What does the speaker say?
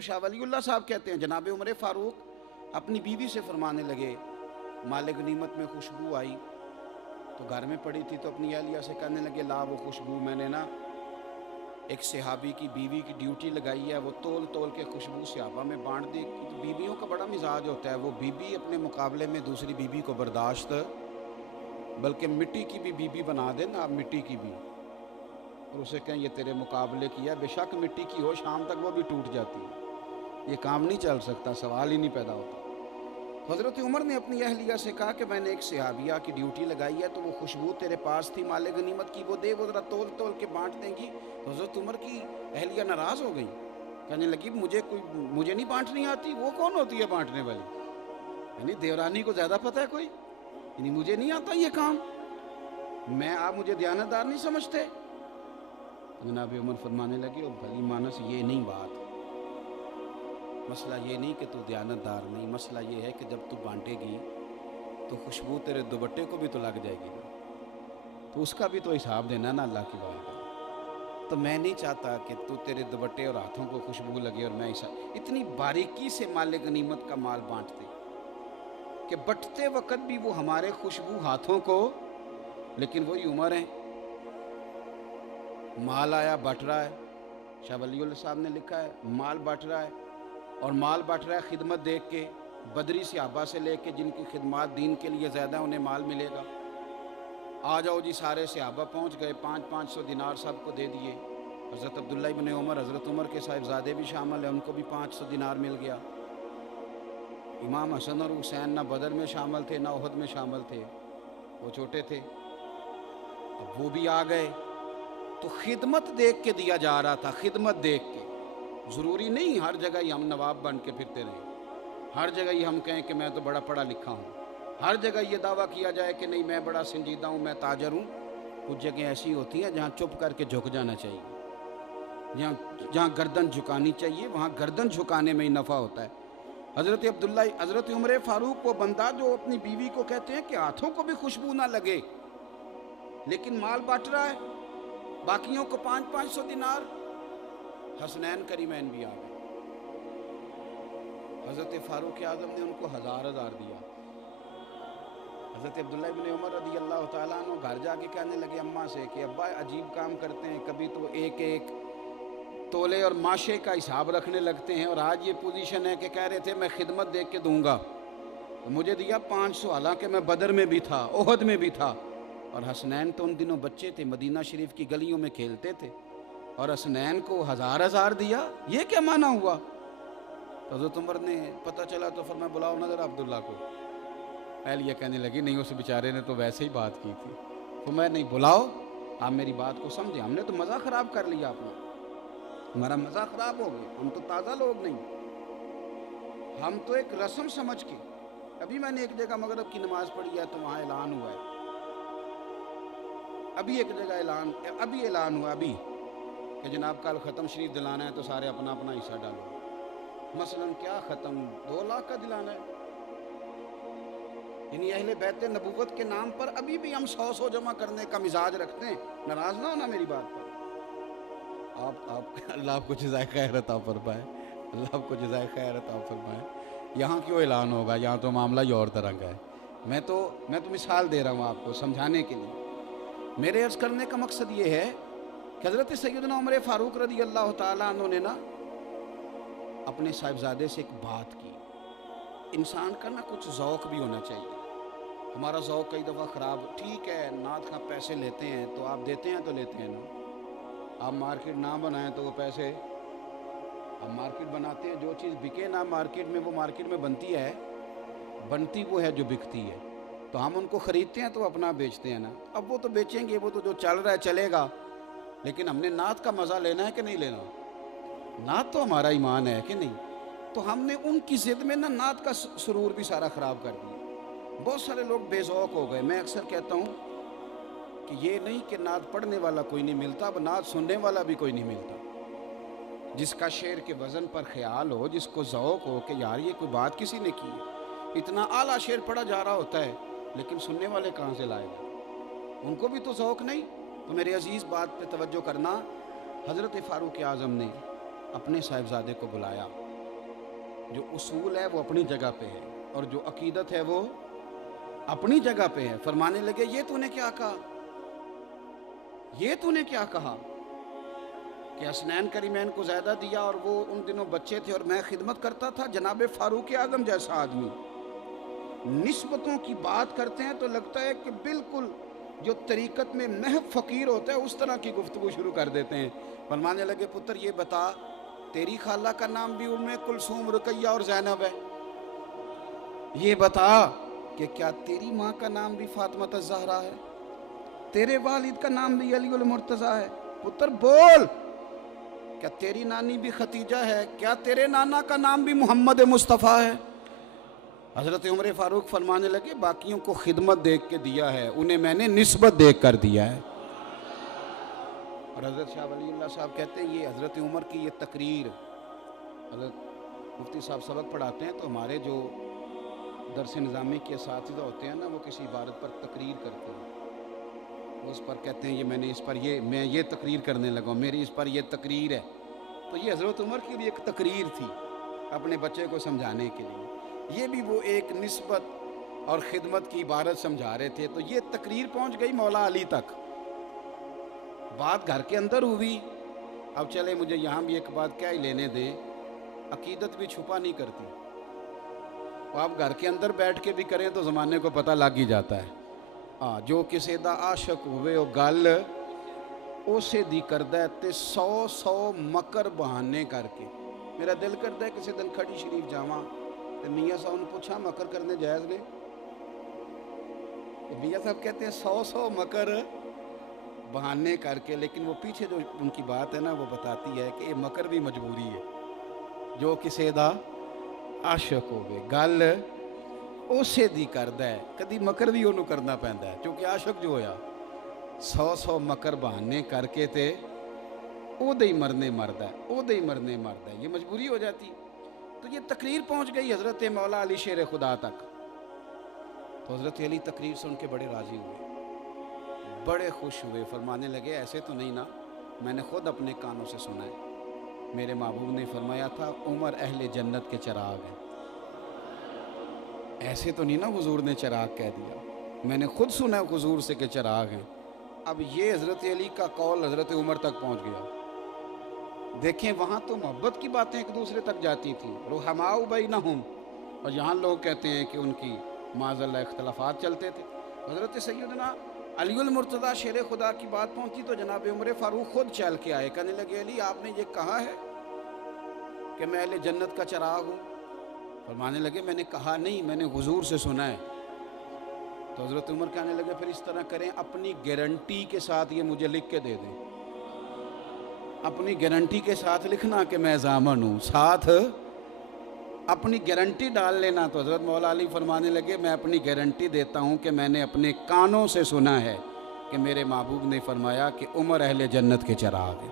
تو شاہ ولی اللہ صاحب کہتے ہیں جناب عمر فاروق اپنی بیوی سے فرمانے لگے، مال غنیمت میں خوشبو آئی تو گھر میں پڑی تھی، تو اپنی اہلیہ سے کہنے لگے لا وہ خوشبو میں نے نا ایک صحابی کی بیوی کی ڈیوٹی لگائی ہے، وہ تول تول کے خوشبو صحابہ میں بانٹ دی۔ بیویوں کا بڑا مزاج ہوتا ہے، وہ بیوی اپنے مقابلے میں دوسری بیوی کو برداشت، بلکہ مٹی کی بھی بیوی بنا دے نا، آپ مٹی کی بھی، اور اسے کہیں یہ تیرے مقابلے کی ہے، بے شک مٹی کی ہو، شام تک وہ بھی ٹوٹ جاتی ہے، یہ کام نہیں چل سکتا، سوال ہی نہیں پیدا ہوتا۔ حضرت عمر نے اپنی اہلیہ سے کہا کہ میں نے ایک صحابیہ کی ڈیوٹی لگائی ہے، تو وہ خوشبو تیرے پاس تھی مال غنیمت کی، وہ دے، وہ ذرا تول تول کے بانٹ دیں گی۔ تو حضرت عمر کی اہلیہ ناراض ہو گئی، کہنے لگی مجھے نہیں بانٹنی آتی، وہ کون ہوتی ہے بانٹنے والی؟ یعنی دیورانی کو زیادہ پتہ ہے کوئی، یعنی مجھے نہیں آتا یہ کام، آپ مجھے دیانتدار نہیں سمجھتے؟ جناب عمر فرمانے لگے او بھلی مانس یہ نہیں بات، مسئلہ یہ نہیں کہ تو دیانتدار نہیں، مسئلہ یہ ہے کہ جب تو بانٹے گی تو خوشبو تیرے دوپٹے کو بھی تو لگ جائے گی نا، تو اس کا بھی تو حساب دینا نا اللہ کی بات کا۔ تو میں نہیں چاہتا کہ تو تیرے دوپٹے اور ہاتھوں کو خوشبو لگے اور میں اتنی باریکی سے مال غنیمت کا مال بانٹتے کہ بٹتے وقت بھی وہ ہمارے خوشبو ہاتھوں کو، لیکن وہی عمر ہیں، مال آیا بٹ رہا ہے، شاہ ولی اللہ صاحب نے لکھا ہے مال بٹ رہا ہے، اور مال بٹ رہا ہے خدمت دیکھ کے، بدری صحابہ سے لے کے جن کی خدمات دین کے لیے زیادہ انہیں مال ملے گا، آ جاؤ جی سارے صحابہ پہنچ گئے، 500 دینار سب کو دے دیے، حضرت عبداللہ ابن عمر، حضرت عمر کے صاحبزادے بھی شامل ہیں، ان کو بھی 500 دینار مل گیا۔ امام حسن اور حسین نہ بدر میں شامل تھے نہ احد میں شامل تھے، وہ چھوٹے تھے، اب وہ بھی آ گئے، تو خدمت دیکھ کے دیا جا رہا تھا، خدمت دیکھ کے، ضروری نہیں ہر جگہ ہی ہم نواب بن کے پھرتے رہیں، ہر جگہ ہی ہم کہیں کہ میں تو بڑا پڑھا لکھا ہوں، ہر جگہ یہ دعویٰ کیا جائے کہ نہیں میں بڑا سنجیدہ ہوں، میں تاجر ہوں۔ کچھ جگہیں ایسی ہوتی ہیں جہاں چپ کر کے جھک جانا چاہیے، جہاں گردن جھکانی چاہیے وہاں گردن جھکانے میں ہی نفع ہوتا ہے۔ حضرت عمر فاروق وہ بندہ جو اپنی بیوی کو کہتے ہیں کہ ہاتھوں کو بھی خوشبو نہ لگے، لیکن مال بانٹ رہا ہے، باقیوں کو 500 دینار، حسنین کریمین بھی آ گئے، حضرت فاروق اعظم نے ان کو 1000 دیا۔ حضرت عبداللہ ابن عمر رضی اللہ تعالیٰ عنہ گھر جا کے کہنے لگے اماں سے کہ ابا عجیب کام کرتے ہیں، کبھی تو ایک تولے اور ماشے کا حساب رکھنے لگتے ہیں، اور آج یہ پوزیشن ہے کہ کہہ رہے تھے میں خدمت دیکھ کے دوں گا، تو مجھے دیا 500، حالانکہ میں بدر میں بھی تھا، احد میں بھی تھا، اور حسنین تو ان دنوں بچے تھے، مدینہ شریف کی گلیوں میں کھیلتے تھے، اور حسنین کو 1000 دیا، یہ کیا معنی ہوا؟ تو حضرت عمر نے پتہ چلا تو فرمایا بلاؤ نظر عبداللہ کو، اہلیہ کہنے لگی نہیں اس بیچارے نے تو ویسے ہی بات کی تھی، تو میں نہیں، بلاؤ، آپ میری بات کو سمجھیں، ہم نے تو مزہ خراب کر لیا، آپ نے ہمارا مزہ خراب ہو گیا، ہم تو تازہ لوگ نہیں، ہم تو ایک رسم سمجھ کے، ابھی میں نے ایک جگہ مغرب کی نماز پڑھی ہے تو وہاں اعلان ہوا ہے، ابھی ایک جگہ اعلان ہوا ابھی کہ جناب کل ختم شریف دلانا ہے تو سارے اپنا اپنا حصہ ڈالو، مثلا کیا ختم 2 لاکھ کا دلانا ہے، یعنی اہل بیت نبوت کے نام پر ابھی بھی ہم 100 جمع کرنے کا مزاج رکھتے ہیں، ناراض نہ ہونا میری بات پر، آپ اللہ آپ کو جزائے خیر عطا فرمائے، اللہ آپ کو جزائے خیر عطا فرمائے۔ یہاں کیوں اعلان ہوگا، یہاں تو معاملہ ہی اور طرح کا ہے، میں تو مثال دے رہا ہوں آپ کو سمجھانے کے لیے، میرے عرض کرنے کا مقصد یہ ہے کہ حضرت سیدنا عمر فاروق رضی اللہ تعالیٰ عنہ نے نا اپنے صاحبزادے سے ایک بات کی، انسان کا نا کچھ ذوق بھی ہونا چاہیے، ہمارا ذوق کئی دفعہ خراب، ٹھیک ہے نعت خواہ پیسے لیتے ہیں تو آپ دیتے ہیں تو لیتے ہیں نا، آپ مارکیٹ نہ بنائیں تو وہ پیسے، آپ مارکیٹ بناتے ہیں، جو چیز بکے نا مارکیٹ میں وہ مارکیٹ میں بنتی وہ ہے جو بکتی ہے، تو ہم ان کو خریدتے ہیں تو اپنا بیچتے ہیں نا، اب وہ تو بیچیں گے، وہ تو جو چل رہا ہے چلے گا، لیکن ہم نے نعت کا مزہ لینا ہے کہ نہیں لینا، نعت تو ہمارا ایمان ہے کہ نہیں، تو ہم نے ان کی ضد میں نا نعت کا سرور بھی سارا خراب کر دیا، بہت سارے لوگ بے ذوق ہو گئے، میں اکثر کہتا ہوں کہ یہ نہیں کہ نعت پڑھنے والا کوئی نہیں ملتا، اب نعت سننے والا بھی کوئی نہیں ملتا، جس کا شعر کے وزن پر خیال ہو، جس کو ذوق ہو کہ یار یہ کوئی بات کسی نے کی ہے، اتنا اعلیٰ شعر پڑھا جا رہا ہوتا ہے لیکن سننے والے کہاں سے لائے گا، ان کو بھی تو ذوق نہیں، تو میرے عزیز بات پہ توجہ کرنا، حضرت فاروق اعظم نے اپنے صاحبزادے کو بلایا، جو اصول ہے وہ اپنی جگہ پہ ہے اور جو عقیدت ہے وہ اپنی جگہ پہ ہے۔ فرمانے لگے یہ تو نے کیا کہا، یہ تو نے کیا کہا کہ حسنین کریمین کو زیادہ دیا اور وہ ان دنوں بچے تھے اور میں خدمت کرتا تھا۔ جناب فاروق اعظم جیسا آدمی نسبتوں کی بات کرتے ہیں تو لگتا ہے کہ بالکل جو طریقت میں محض فقیر ہوتا ہے اس طرح کی گفتگو شروع کر دیتے ہیں۔ فرمانے لگے پتر یہ بتا، تیری خالہ کا نام بھی ام کلثوم، رقیہ اور زینب ہے، یہ بتا کہ کیا تیری ماں کا نام بھی فاطمہ الزہرا ہے، تیرے والد کا نام بھی علی المرتضیٰ ہے؟ پتر بول، کیا تیری نانی بھی ختیجہ ہے، کیا تیرے نانا کا نام بھی محمد مصطفیٰ ہے؟ حضرت عمر فاروق فرمانے لگے باقیوں کو خدمت دیکھ کے دیا ہے، انہیں میں نے نسبت دیکھ کر دیا ہے۔ اور حضرت شاہ ولی اللہ صاحب کہتے ہیں یہ حضرت عمر کی یہ تقریر، حضرت مفتی صاحب سبق پڑھاتے ہیں تو ہمارے جو درس نظامی کے اساتذہ ہوتے ہیں نا وہ کسی عبارت پر تقریر کرتے ہیں، وہ اس پر کہتے ہیں میں یہ تقریر کرنے لگا ہوں، میری اس پر یہ تقریر ہے، تو یہ حضرت عمر کی بھی ایک تقریر تھی اپنے بچے کو سمجھانے کے لیے، یہ بھی وہ ایک نسبت اور خدمت کی عبارت سمجھا رہے تھے۔ تو یہ تقریر پہنچ گئی مولا علی تک، بات گھر کے اندر ہوئی۔ اب چلے مجھے یہاں بھی ایک بات کیا ہی لینے دیں، عقیدت بھی چھپا نہیں کرتی، آپ گھر کے اندر بیٹھ کے بھی کریں تو زمانے کو پتہ لگ ہی جاتا ہے۔ جو کسی دا عاشق ہوئے وہ گل اسے دی کردہ تے 100 مکر بہانے کر کے۔ میرا دل کرتا ہے کسی دن کھڑی شریف جاواں تے میاں صاحب نے پوچھا مکر کرنے جائز نے؟ میاں صاحب کہتے ہیں 100 مکر بہانے کر کے، لیکن وہ پیچھے جو ان کی بات ہے نا وہ بتاتی ہے کہ یہ مکر بھی مجبوری ہے۔ جو کسی دا عاشق ہوئے گل اسے دی کردہ ہے، کدی مکر بھی انہوں کرنا پہندا ہے، کیونکہ عاشق جو ہویا 100 مکر بہانے کر کے تے او دے ہی مرنے مرد ہے، او دے ہی مرنے مرد ہے، یہ مجبوری ہو جاتی۔ تو یہ تقریر پہنچ گئی حضرت مولا علی شیر خدا تک، تو حضرت علی تقریر سن کے بڑے راضی ہوئے، بڑے خوش ہوئے، فرمانے لگے ایسے تو نہیں نا، میں نے خود اپنے کانوں سے سنا ہے، میرے محبوب نے فرمایا تھا عمر اہل جنت کے چراغ ہیں، ایسے تو نہیں نا حضور نے چراغ کہہ دیا، میں نے خود سنا ہے حضور سے کہ چراغ ہیں۔ اب یہ حضرت علی کا قول حضرت عمر تک پہنچ گیا۔ دیکھیں وہاں تو محبت کی باتیں ایک دوسرے تک جاتی تھیں، رحماء بینہم، اور یہاں لوگ کہتے ہیں کہ ان کی معاذ اللہ اختلافات چلتے تھے۔ حضرت سیدنا علی المرتضیٰ شیر خدا کی بات پہنچی تو جناب عمر فاروق خود چل کے آئے، کہنے لگے علی آپ نے یہ کہا ہے کہ میں اہل جنت کا چراغ ہوں؟ فرمانے لگے میں نے کہا نہیں، میں نے حضور سے سنا ہے۔ تو حضرت عمر کہنے لگے پھر اس طرح کریں، اپنی گارنٹی کے ساتھ یہ مجھے لکھ کے دے دیں، اپنی گارنٹی کے ساتھ لکھنا کہ میں ضامن ہوں، ساتھ اپنی گارنٹی ڈال لینا۔ تو حضرت مولا علی فرمانے لگے میں اپنی گارنٹی دیتا ہوں کہ میں نے اپنے کانوں سے سنا ہے کہ میرے محبوب نے فرمایا کہ عمر اہل جنت کے چراغ ہے۔